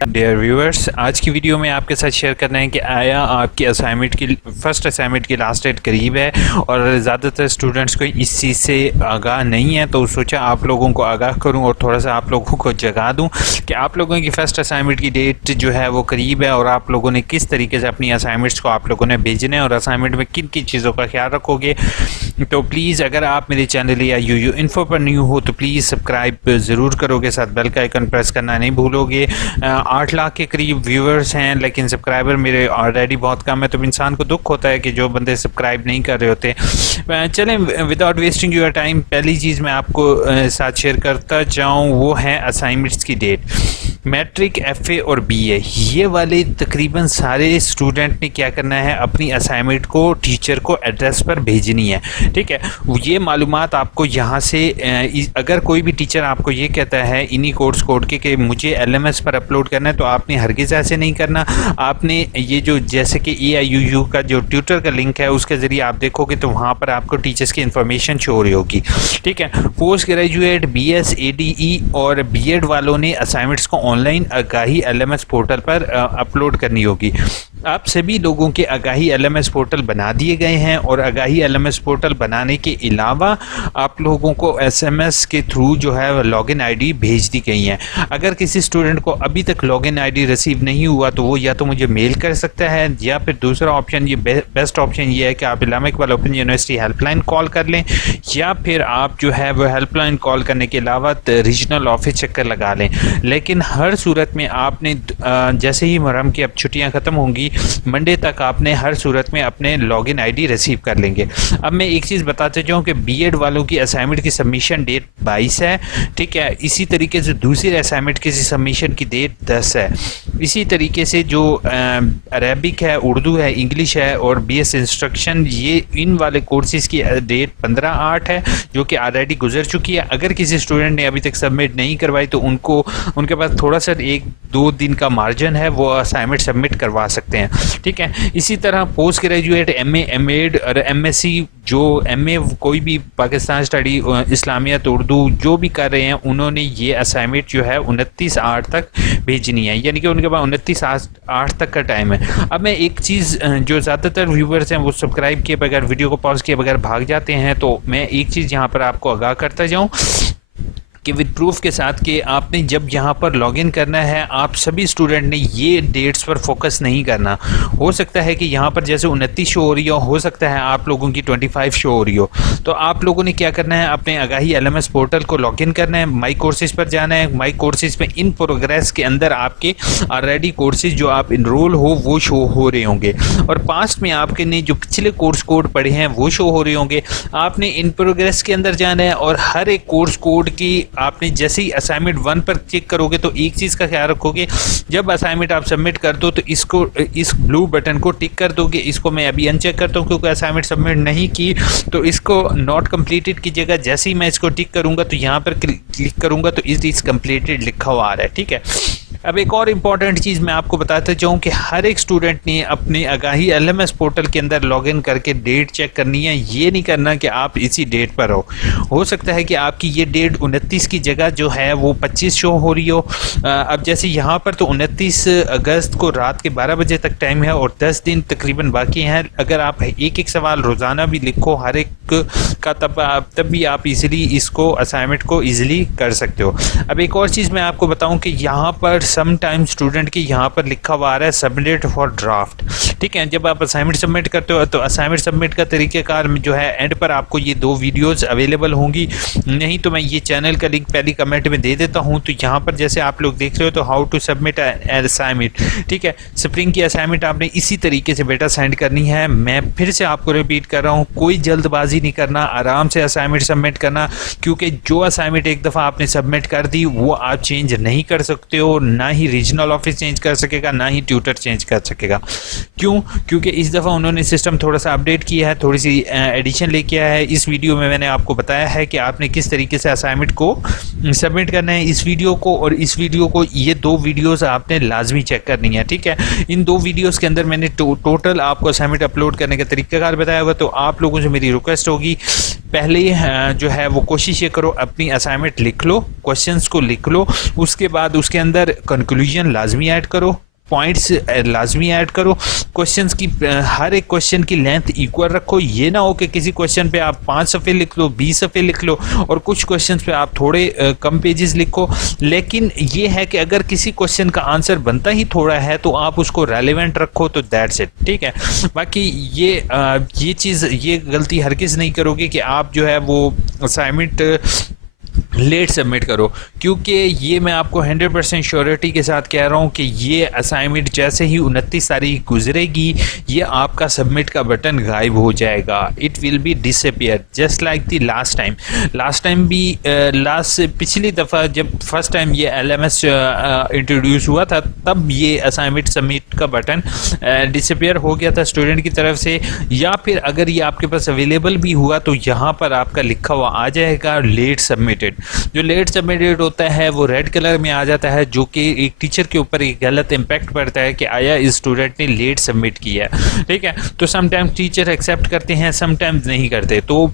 Dear viewers, आज की video में आपके साथ शेयर करना है कि आया आपकी असाइनमेंट की फर्स्ट असाइनमेंट की लास्ट डेट करीब है और ज़्यादातर स्टूडेंट्स को इस चीज़ से आगाह नहीं है, तो सोचा आप लोगों को आगाह करूं और थोड़ा सा आप लोगों को जगा दूं कि आप लोगों की फ़र्स्ट असाइनमेंट की डेट जो है वो करीब है और आप लोगों ने किस तरीके से अपनी असाइनमेंट्स को आप लोगों ने भेजने हैं और असाइनमेंट में किन किन चीज़ों का ख्याल रखोगे। तो प्लीज़ अगर आप मेरे चैनल या यूयू इन्फो पर न्यू हो तो प्लीज़ सब्सक्राइब ज़रूर करोगे, साथ बेल का आइकन प्रेस करना नहीं भूलोगे। 8 लाख के करीब व्यूअर्स हैं लेकिन सब्सक्राइबर मेरे ऑलरेडी बहुत कम है, तो इंसान को दुख होता है कि जो बंदे सब्सक्राइब नहीं कर रहे होते। चलें विदाउट वेस्टिंग योर टाइम, पहली चीज़ मैं आपको साथ शेयर करता जाऊँ वो है असाइनमेंट्स की डेट। मैट्रिक, एफए और बीए ये वाले तकरीबन सारे स्टूडेंट ने क्या करना है, अपनी असाइनमेंट को टीचर को एड्रेस पर भेजनी है। ठीक है, ये मालूमात आपको यहाँ से अगर कोई भी टीचर आपको ये कहता है इन्हीं कोर्स कोड के कि मुझे एलएमएस पर अपलोड करना है, तो आपने हरगिज़ ऐसे नहीं करना। आपने ये जो जैसे कि AIUU का जो ट्यूटर का लिंक है उसके ज़रिए आप देखोगे तो वहाँ पर आपको टीचर्स की इन्फॉर्मेशन शो हो रही होगी। ठीक है, पोस्ट ग्रेजुएट, BS, ADE और BEd वालों ने असाइनमेंट्स को ऑनलाइन आगाही LMS पोर्टल पर अपलोड करनी होगी। आप सभी लोगों के आगाही LMS पोर्टल बना दिए गए हैं और आगाही LMS पोर्टल बनाने के अलावा आप लोगों को SMS के थ्रू जो है लॉगिन आईडी भेज दी गई हैं। अगर किसी स्टूडेंट को अभी तक लॉगिन आईडी रिसीव नहीं हुआ तो वो या तो मुझे मेल कर सकता है या फिर दूसरा ऑप्शन ये बेस्ट ऑप्शन ये है कि आप Allama Iqbal open university helpline call कर लें, या फिर आप जो है वो हेल्पलाइन कॉल करने के अलावा रीजनल ऑफिस चक्कर लगा लें। लेकिन हर सूरत में आपने जैसे ही मुहर्रम की अब छुट्टियाँ ख़त्म होंगी मंडे तक आपने हर सूरत में अपने लॉगिन आईडी रिसीव कर लेंगे। अब मैं एक चीज़ बताते जाऊँ कि BEd वालों की असाइनमेंट की सबमिशन डेट 22 है। ठीक है, इसी तरीके से दूसरी असाइनमेंट की सबमिशन की डेट 10 है। इसी तरीके से जो अरेबिक है, उर्दू है, इंग्लिश है और BS इंस्ट्रक्शन, ये इन वाले कोर्सेज़ की डेट 15/8 है जो कि ऑलरेडी गुजर चुकी है। अगर किसी स्टूडेंट ने अभी तक सबमिट नहीं करवाई तो उनके पास थोड़ा सा 1-2 दिन का मार्जिन है, वो असाइनमेंट सबमिट करवा सकते हैं। ठीक है, इसी तरह पोस्ट ग्रेजुएट, MA, MAd और MSc, जो MA कोई भी पाकिस्तान स्टडी, इस्लामियत, उर्दू जो भी कर रहे हैं उन्होंने ये असाइनमेंट जो है 29/8 तक भेजनी है, यानी कि उनके पास 29/8 तक का टाइम है। अब मैं एक चीज़, जो ज़्यादातर व्यूवर्स हैं वो सब्सक्राइब किए बगैर, वीडियो को पॉज किए बगैर भाग जाते हैं, तो मैं एक चीज़ यहाँ पर आपको आगाह करता जाऊँ कि विद प्रूफ के साथ कि आपने जब यहाँ पर लॉगिन करना है, आप सभी स्टूडेंट ने ये डेट्स पर फोकस नहीं करना। हो सकता है कि यहाँ पर जैसे 29 शो हो रही हो सकता है आप लोगों की 25 शो हो रही हो, तो आप लोगों ने क्या करना है, अपने आगाही LMS पोर्टल को लॉगिन करना है, माई कोर्सेज पर जाना है। माई कोर्सेज में इन प्रोग्रेस के अंदर आपके ऑलरेडी कोर्सेज जो आप इनरोल हो वो शो हो रहे होंगे और पास्ट में आपके ने जो पिछले कोर्स कोड पढ़े हैं वो शो हो रहे होंगे। आपने इन प्रोग्रेस के अंदर जाना है और हर एक कोर्स कोड की आपने जैसे ही असाइनमेंट 1 पर चेक करोगे तो एक चीज़ का ख्याल रखोगे, जब असाइनमेंट आप सबमिट कर दो तो इस ब्लू बटन को टिक कर दोगे। इसको मैं अभी अनचेक करता हूँ क्योंकि असाइनमेंट सबमिट नहीं की, तो इसको नॉट कंप्लीटेड की जगह जैसे ही मैं इसको टिक करूँगा तो यहाँ पर क्लिक करूँगा तो इज कंप्लीटेड लिखा हुआ आ रहा है। ठीक है, अब एक और इम्पॉर्टेंट चीज़ मैं आपको बताता चाहूँ कि हर एक स्टूडेंट ने अपने आगाही LMS पोर्टल के अंदर लॉगिन करके डेट चेक करनी है। ये नहीं करना कि आप इसी डेट पर हो सकता है कि आपकी ये डेट 29 की जगह जो है वो 25 शो हो रही हो। अब जैसे यहाँ पर तो 29 अगस्त को रात के 12 बजे तक टाइम है और 10 दिन तकरीबन बाकी हैं। अगर आप एक सवाल रोज़ाना भी लिखो हर एक का, तब भी आप इजीली इसको असाइनमेंट को ईजिली कर सकते हो। अब एक और चीज़ मैं आपको बताऊँ कि यहाँ पर समटाइम स्टूडेंट की यहाँ पर लिखा हुआ आ रहा है सबमिट फॉर ड्राफ्ट। ठीक है, जब आप असाइनमेंट सबमिट करते हो तो असाइनमेंट सबमिट का तरीक़ेकार जो है एंड पर आपको ये 2 वीडियोस अवेलेबल होंगी, नहीं तो मैं ये चैनल का लिंक पहली कमेंट में दे देता हूँ। तो यहाँ पर जैसे आप लोग देख रहे हो तो हाउ टू सबमिट असाइनमेंट। ठीक है, स्प्रिंग की असाइनमेंट आपने इसी तरीके से बेटा सेंड करनी है। मैं फिर से आपको रिपीट कर रहा हूँ, कोई जल्दबाजी नहीं करना, आराम से असाइनमेंट सबमिट करना, क्योंकि जो असाइनमेंट एक दफ़ा आपने सबमिट कर दी वो आप चेंज नहीं कर सकते हो, ना ही रीजनल ऑफिस चेंज कर सकेगा ना ही ट्यूटर चेंज कर सकेगा। क्यों? क्योंकि इस दफ़ा उन्होंने सिस्टम थोड़ा सा अपडेट किया है, थोड़ी सी एडिशन लेके आया है। इस वीडियो में मैंने आपको बताया है कि आपने किस तरीके से असाइनमेंट को सबमिट करना है। इस वीडियो को और इस वीडियो को, ये 2 वीडियोस आपने लाजमी चेक करनी है। ठीक है, इन 2 वीडियोस के अंदर मैंने टोटल आपको असाइनमेंट अपलोड करने का तरीकाकार बताया हुआ। तो आप लोगों से मेरी रिक्वेस्ट होगी पहले जो है वो कोशिश ये करो, अपनी असाइनमेंट लिख लो, क्वेश्चंस को लिख लो, उसके बाद उसके अंदर कंक्लूजन लाजमी ऐड करो, पॉइंट्स लाजमी ऐड करो, क्वेश्चंस की हर एक क्वेश्चन की लेंथ इक्वल रखो। ये ना हो कि किसी क्वेश्चन पे आप 5 सफ़े लिख लो, 20 सफ़े लिख लो और कुछ क्वेश्चंस पे आप थोड़े कम पेजेस लिखो। लेकिन ये है कि अगर किसी क्वेश्चन का आंसर बनता ही थोड़ा है तो आप उसको रेलिवेंट रखो, तो दैट्स इट, ठीक है। बाकी ये गलती हरगिज़ नहीं करोगे कि आप जो है वो असाइनमेंट लेट सबमिट करो, क्योंकि ये मैं आपको 100% श्योरिटी के साथ कह रहा हूँ कि ये असाइनमेंट जैसे ही 29 तारीख गुजरेगी, ये आपका सबमिट का बटन गायब हो जाएगा। It will be disappear just like the last time भी पिछली दफ़ा जब फर्स्ट टाइम ये LMS इंट्रोड्यूस हुआ था, तब ये असाइनमेंट सबमिट का बटन डिसअपियर हो गया था स्टूडेंट की तरफ से। या फिर अगर ये आपके पास अवेलेबल भी हुआ तो यहाँ पर आपका लिखा हुआ आ जाएगा लेट सबमिटेड। जो लेट सबमिटेड होता है वो रेड कलर में आ जाता है, जो कि एक टीचर के ऊपर एक गलत इम्पैक्ट पड़ता है कि आया इस स्टूडेंट ने लेट सबमिट किया है, ठीक है। तो समटाइम्स टीचर एक्सेप्ट करते हैं, समटाइम्स नहीं करते। तो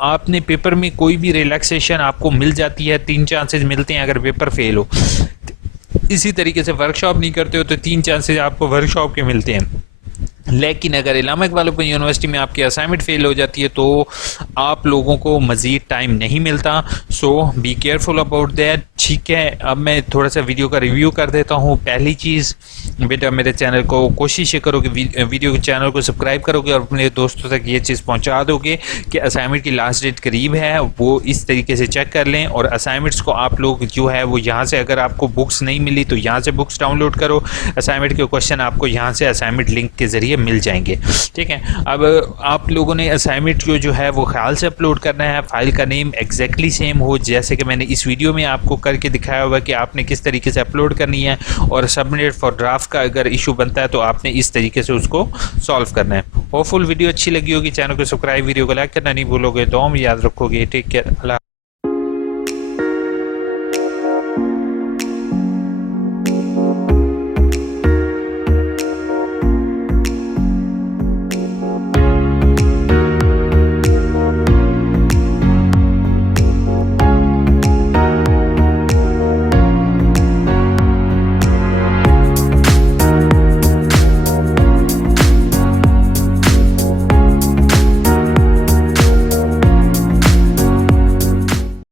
आपने पेपर में कोई भी रिलैक्सेशन आपको मिल जाती है, 3 चांसेस मिलते हैं अगर पेपर फेल हो। इसी तरीके से वर्कशॉप नहीं करते हो तो 3 चांसेस आपको वर्कशॉप के मिलते हैं। लेकिन अगर इलामा इकबाल ओपन यूनिवर्सिटी में आपकी असाइनमेंट फेल हो जाती है तो आप लोगों को मज़ीद टाइम नहीं मिलता। सो बी केयरफुल अबाउट दैट, ठीक है। अब मैं थोड़ा सा वीडियो का रिव्यू कर देता हूँ। पहली चीज़ बेटा, मेरे चैनल को कोशिश ये करो कि वीडियो के चैनल को सब्सक्राइब करोगे और अपने दोस्तों तक ये चीज़ पहुँचा दोगे कि असाइनमेंट की लास्ट डेट करीब है, वो इस तरीके से चेक कर लें। और असाइनमेंट्स को आप लोग जो है वो यहाँ से, अगर आपको बुक्स नहीं मिली तो यहाँ से बुक्स डाउनलोड करो। असाइनमेंट के क्वेश्चन आपको यहाँ से असाइनमेंट लिंक के ज़रिए मिल जाएंगे, ठीक है। अब आप लोगों ने असाइनमेंट को जो है वो ख्याल से अपलोड करना है, फाइल का नेम एग्जैक्टली सेम हो जैसे कि मैंने इस वीडियो में आपको करके दिखाया हुआ कि आपने किस तरीके से अपलोड करनी है। और सबमिट फॉर ड्राफ्ट का अगर इशू बनता है तो आपने इस तरीके से उसको सॉल्व करना है। होपफुल वीडियो अच्छी लगी होगी, चैनल को सब्सक्राइब, वीडियो को लाइक करना नहीं भूलोगे, दुआ में याद रखोगे। टेक केयर, अल्लाह।